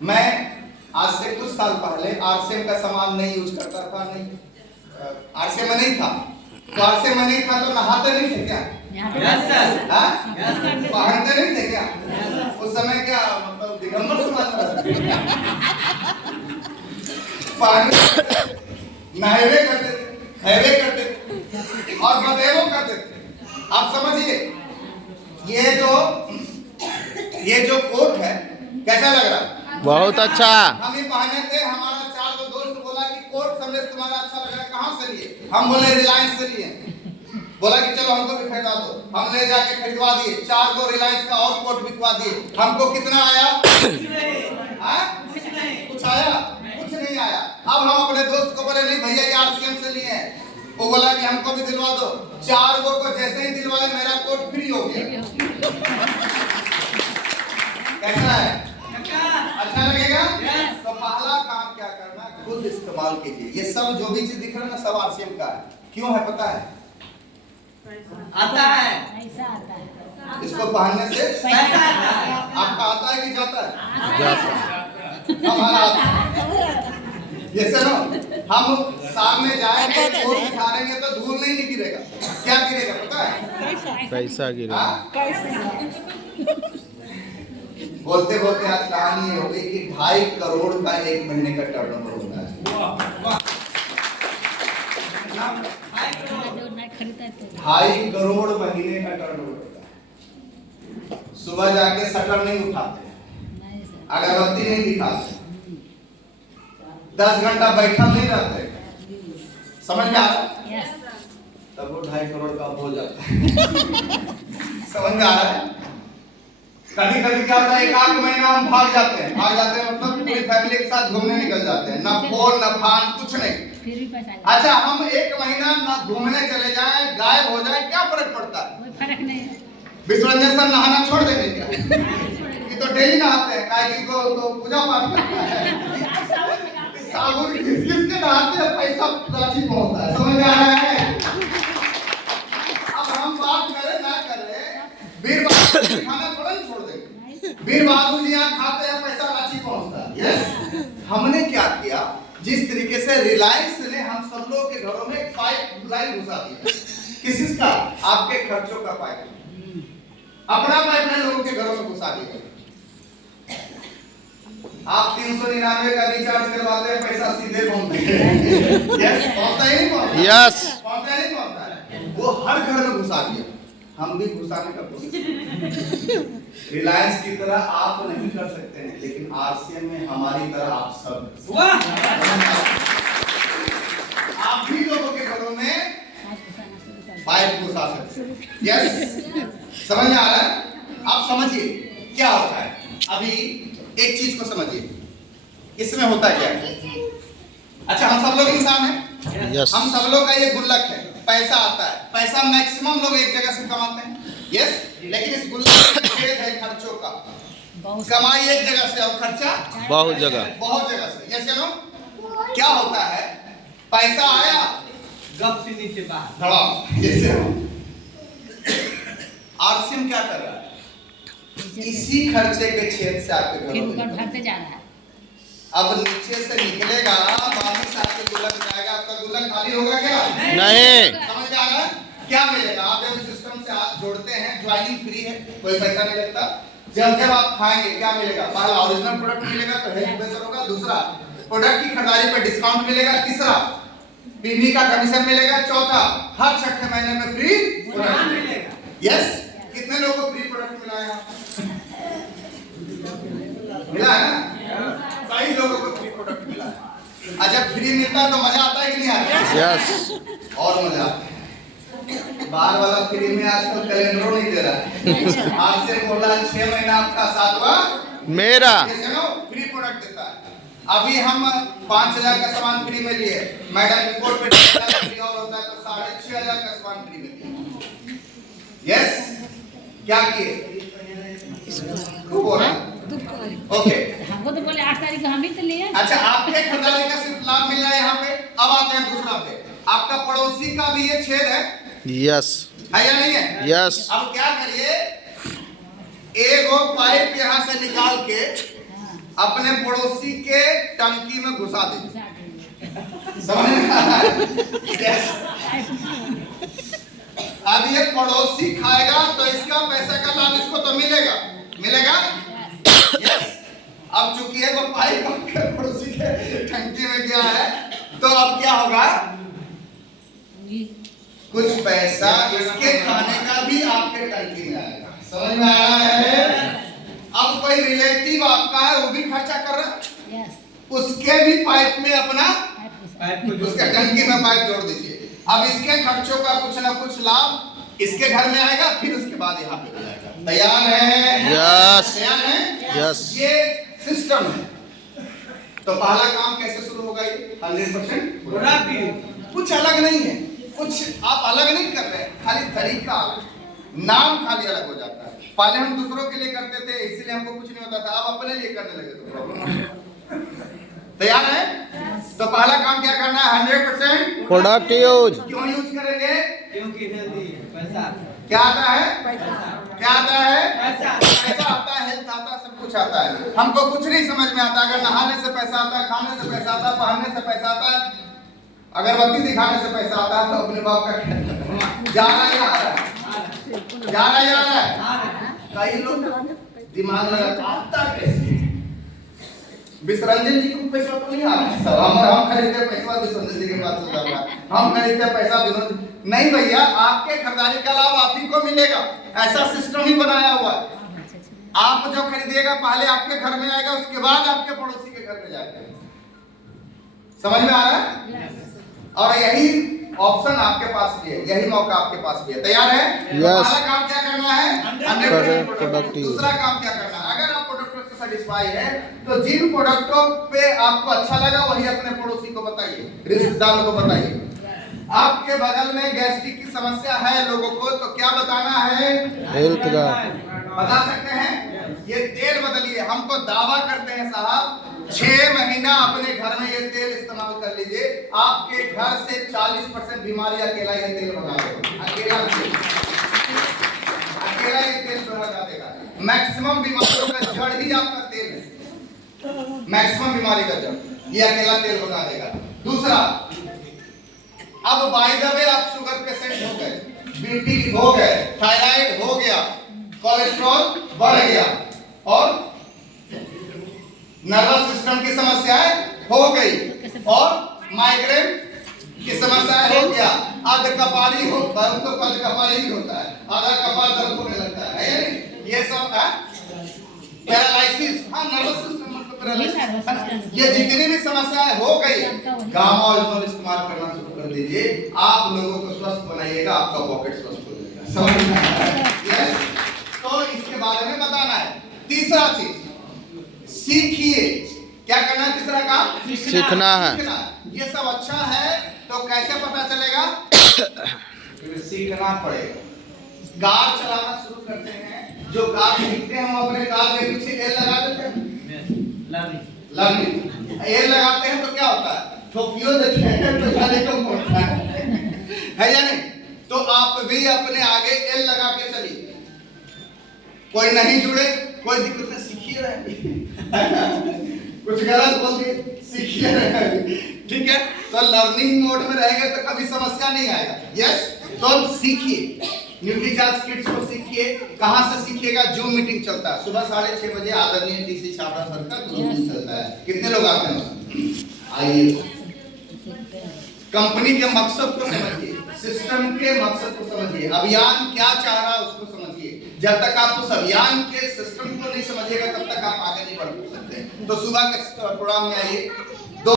मैं आज से कुछ साल पहले आरसीएम का सामान नहीं यूज करता था, नहीं आरसीएम में नहीं था, तो आरसीएम में नहीं था तो नहाते नहीं थे क्या? पहनते नहीं थे क्या? उस समय क्या मतलब दिगंबर समाज नहावे करते थे, हैवे करते थे और बदेवो करते थे। आप समझिए ये जो कोट है कैसा लग रहा है? बहुत अच्छा। हम ये पहने थे, हमारा 4 दोस्त बोला कि कोट समझे तुम्हारा अच्छा लग रहा है, कहाँ से लिए? हम बोले रिलायंस से लिए। बोला कि चलो हमको भी खरीदा दो, हम ले जाके खरीदवा दिए, 4 रिलायंस का और कोट बिकवा दिए। हमको कितना आया? कुछ आया? कुछ नहीं आया। अब हम अपने दोस्त को बोले नहीं भैया ये आरसीएम से लिए हैं, वो बोला कि हमको भी दिलवा दो। 4 को जैसे ही दिलवाए मेरा कोट फ्री हो गया। कैसा है? अच्छा लगेगा? तो पहला काम क्या करना, खुद इस्तेमाल कीजिए। ये सब जो भी चीज दिख रहा है ना, सब आरसीएम का है। क्यों है पता है? आता है, पैसा आता है, इसको पहनने से पैसा आता है। आपका आता है कि जाता है? जाता। हमारा आता है। जैसे ना हम साग में जाएंगे, कोट उठाएंगे तो धूल नहीं गिरेगा, क्या गिरेगा पता है? पैसा गिरा। हाँ? बोलते बोलते आज कहानी ये हो गई कि 2.5 करोड़ का 1 महीने का टर्नओवर होता है। जो नहीं खरीदता है तो 2.5 करोड़ महीने का टर्नओवर होता है। सुबह जाके शटर नहीं उठाते, नहीं सर, अगरबत्ती नहीं दिखाते, 10 घंटा बैठल नहीं रहते, समझ में आ रहा है? यस तब वो 2.5 करोड़ का हो जाता है। समझ में आ रहा है? कभी कभी क्या होता है, 1 महीना हम भाग जाते हैं मतलब पूरी फैमिली के साथ घूमने निकल जाते हैं, ना फोन ना फान कुछ नहीं। फिर भी पैसा आता अच्छा हम 1 महीना ना घूमने चले जाएं, गायब हो जाए, क्या फर्क पड़ता है? कोई फर्क नहीं है। विश्वरंजन सर नहाना छोड़ देंगे क्या? ये तो डेली नहाते हैं, काहे को तो पूजा पाठ करता है। साबुन किसके नहाते हैं, पैसा राशि पहुंचता है। समझ में आ रहा है? अब हम बात करें ना करें, वीर बहादुर खाना थोड़ा ही छोड़ देंगे। वीर बहादुर जी यहाँ खाते हैं, पैसा राशि पहुंचता है। यस, हमने क्या किया, जिस तरीके से रिलायंस ने हम सब लोगों के घरों में पाइप लाइन घुसा दिया। किस का? आपके खर्चों का पाइप, अपना पाइप लाइन लोगों के घरों में घुसा दिया। आप 399 का रिचार्ज करवाते हैं, पैसा सीधे पहुंचता है। यस, पहुंचता ही नहीं पहुंचता? यस। पहुंचता ही नहीं पहुंचता है। वो हर घर में घुसा दिया, हम भी घुसाने का कोशिश। रिलायंस की तरह आप नहीं कर सकते हैं, लेकिन आरसीएम में हमारी तरह आप सब आप भी लोगों के घरों में पाइप घुसा सकते हैं। यस, समझ में आ रहा है? आप समझिए क्या होता है। अभी एक चीज को समझिए, इसमें होता क्या है। अच्छा हम सब लोग इंसान हैं, यस। हम सब लोग का ये गुल्लक है, पैसा आता है, पैसा मैक्सिमम लोग एक जगह से कमाते हैं। यस, लेकिन इस गुल्लक में छेद है खर्चों का। कमाई एक जगह से और खर्चा बहुत जगह। से। यस नो, क्या होता है, पैसा आया गप से नीचे बाहर। धड़ाम, जैसे आरसीएम क्या कर रहा है, इसी खर्चे के छेद से आपके फिर घरों ऊपर में भरते जा रहा है। अब नीचे से निकलेगा, वापस आपके गुल्लक में आएगा। आपका गुल्लक खाली होगा क्या? नहीं। समझ में आ रहा है? क्या मिलेगा? आप जब सिस्टम से हाथ जोड़ते हैं, ज्वाइनिंग फ्री है, कोई पैसा नहीं लगता। जब आप खाएंगे क्या मिलेगा? पहला ओरिजिनल प्रोडक्ट मिलेगा तो हेल्थ बेहतर होगा, दूसरा प्रोडक्ट की खरीदारी पर डिस्काउंट मिलेगा, तीसरा पीवी का कमीशन मिलेगा, चौथा हर 6 महीने में फ्री प्रोडक्ट मिलेगा। यस, कितने लोगों को फ्री प्रोडक्ट मिला है? मिला है ना? कई लोगों को फ्री प्रोडक्ट मिला है। अच्छा फ्री मिलता है तो मजा आता है कि नहीं आता? यस। और मजा आता है। बाहर वाला फ्री में आजकल कैलेंडर नहीं दे रहा है। आज से बोला 6 महीना आपका 7वां मेरा। फ्री प्रोडक्ट देता है। अभी हम 5,000 का सामान फ्री में लिए, मैडम रिपोर्ट पे फ्री और होता है तो 6,500 का सामान फ्री में दिए। यस, क्या किए? ओके, हमको तो बोले 8 तारीख को हम ही तो लिए। अच्छा आपके खरीदारी का सिर्फ लाभ मिल रहा है यहाँ पे। अब आते हैं दूसरा पे, आपका पड़ोसी का भी ये छेद है यस। है या नहीं है? यस। अब क्या करिए, एक पाइप यहाँ से निकाल के अपने पड़ोसी के टंकी में घुसा दीजिए। घुसा देंगे। समझ में आ रहा है? Yes. अब ये पड़ोसी खाएगा तो इसका पैसे का लाभ इसको तो मिलेगा, मिलेगा? Yes. अब चूंकि है वो पाइप आपके पड़ोसी के टंकी में गया है, तो अब क्या होगा? कुछ पैसा इसके खाने का भी आपके टंकी में आएगा। समझ में आ रहा है? अब कोई रिलेटिव आपका है, वो भी खर्चा कर रहा है, यस, उसके भी पाइप में अपना पाइप को उसके टंकी में पाइप जोड़ दीजिए। अब इसके खर्चों का कुछ ना कुछ लाभ इसके घर में आएगा, फिर उसके बाद यहाँ पे जाएगा। तैयार है? Yes. तैयार है? Yes. ये सिस्टम है। तो पहला काम कैसे शुरू होगा? ये 100% प्रोडक्टिव। कुछ अलग नहीं है, कुछ आप अलग नहीं कर रहे, खाली तरीका अलग, नाम खाली अलग हो जाता है। पहले हम दूसरों के लिए करते थे, इसीलिए हमको कुछ नहीं होता था, अब अपने लिए करने लगे तो प्रॉब्लम। तैयार है? तो पहला काम क्या करना है? 100% प्रोडक्ट यूज। क्यों यूज करेंगे? क्योंकि हेल्दी पैसा क्या आता है? क्या आता है? पैसा। पैसा आता है, हेल्थ आता है, सब कुछ आता है। हमको कुछ नहीं समझ में आता। अगर नहाने से पैसा आता है, खाने से पैसा आता है, पहनने से पैसा आता है, अगरबत्ती दिखाने से पैसा आता है, तो अपने बाप का ख्याल जा रहा है, जा रहा है। कई लोग दिमाग लगाते आता कैसे? विसरंजन जी को पैसा तो नहीं आ रहा है, सब हम खरीदते पैसा विसरंजन जी के पास से जाता है, हम खरीदते पैसा विसरंजन नहीं। भैया, आपके खरीदारी का लाभ आप ही को मिलेगा, ऐसा सिस्टम ही बनाया हुआ है। आप जो खरीदिएगा पहले आपके घर में आएगा, उसके बाद आपके पड़ोसी के घर में जाएगा। समझ में आ रहा है? और यही ऑप्शन आपके पास भी है, यही मौका आपके पास भी है। तैयार है? Yes. पहला काम क्या करना है? 100% प्रोडक्टिव। दूसरा काम क्या करना है? अगर आप प्रोडक्टों से सेटिस्फाई है, तो जिन प्रोडक्टों पे आपको अच्छा लगा वही अपने पड़ोसी को बताइए, रिश्तेदारों को बताइए। आपके बगल में गैस्ट्रिक की समस्या है लोगों को, तो क्या बताना है? हेल्थ का बता सकते हैं? ये तेल बदलिए। हमको दावा करते हैं साहब, 6 महीना अपने घर में ये तेल इस्तेमाल कर लीजिए, आपके घर से 40% बीमारी अकेला ये तेल भगा देगा। अकेला ये तेल भगा देगा। मैक्सिमम बीमारियों का जड़ ही आपका तेल है, मैक्सिमम बीमारी का जड़ ये अकेला तेल भगा देगा। दूसरा, अब बाय द वे आप शुगर पेशेंट हो गए, बीपी हो गए, थायराइड हो गया, कोलेस्ट्रॉल बढ़ गया और नर्वस सिस्टम की समस्याएं हो गई और माइग्रेन की समस्याएं हो गया, आधा कपाली हो, तो कल कपाली ही होता है, आधा कपाल दर्द होने लगता है, ये सब है पैरालिसिस। हाँ, नर्वस सिस्टम मतलब पैरालिसिस। ये जितनी भी समस्याएं हो गई, गामा ऑइल इस्तेमाल करना शुरू कर दीजिए। आप लोगों को स्वस्थ बनाइएगा, आपका पॉकेट स्वस्थ हो जाएगा। समझ में आ रहा है? यस। तो इसके बारे में बताना है। तीसरा चीज, सीखिए। क्या करना है? तीसरा काम सीखना है। ये सब अच्छा है, तो कैसे पता चलेगा? सीखना पड़ेगा। कार चलाना शुरू करते हैं, जो कार सीखते हैं हम अपने कार के पीछे एल लगा देते हैं, लर्निंग एल लगाते हैं, तो क्या होता है? ठोकियो देते हैं तो जाने को पड़ता है या नहीं? तो आप भी अपने आगे एल लगा के चलिए। कोई नहीं जुड़े, कोई दिक्कत नहीं, सीखिए रहे। कुछ गलत बोल दिए, सीखिए रहे। ठीक है? तो लर्निंग मोड में रहेंगे तो कभी समस्या नहीं आएगा। यस, तो सीखिए। न्यूट्रीचार्ज किड्स को सीखिए। कहां से सीखिएगा? जूम मीटिंग चलता है सुबह 6:30 बजे, आदरणीय डीसी छाबड़ा सर का ग्रुप चलता है। कितने लोग आते हैं? आइए। कंपनी के मकसद को समझिए, सिस्टम के मकसद को समझिए, अभियान क्या चाह रहा है उसको समझिए। जब तक आप उस अभियान के सिस्टम को नहीं समझिएगा, तब तक आप आगे नहीं बढ़ सकते। तो सुबह के प्रोग्राम में आइए।